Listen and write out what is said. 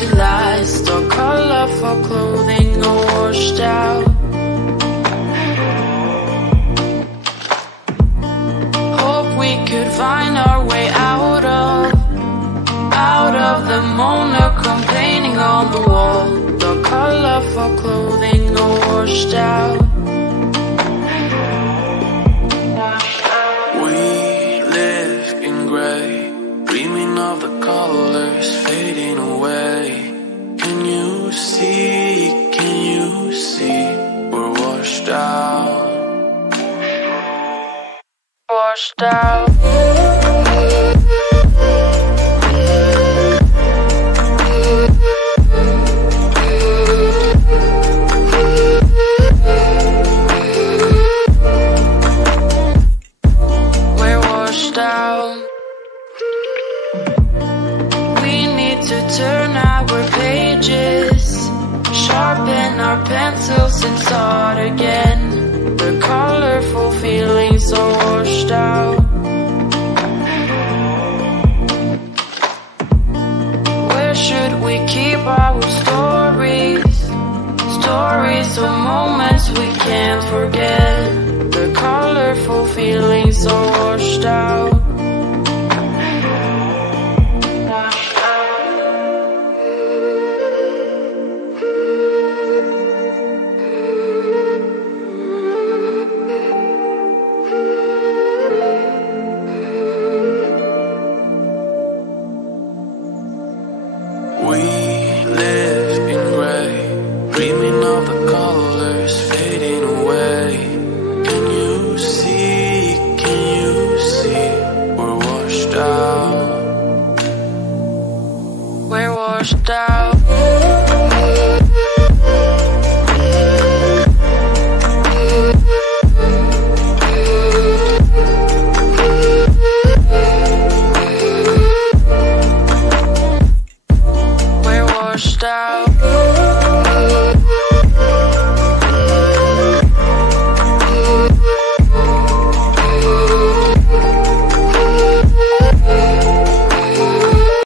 utilized. Our colorful clothing all washed out. Hope we could find our way out of the moaner complaining on the wall. The colorful clothing all washed out. We live in gray, dreaming of the colors fading away. Can you see, we're washed out. Washed out. Turn our pages, sharpen our pencils and start again. The colorful feelings are washed out. Where should we keep our stories? Stories of moments we can't forget. The colorful feelings are washed out. We live in gray, dreaming of the colors fading away. Can you see, we're washed out. We're washed out. We're washed out.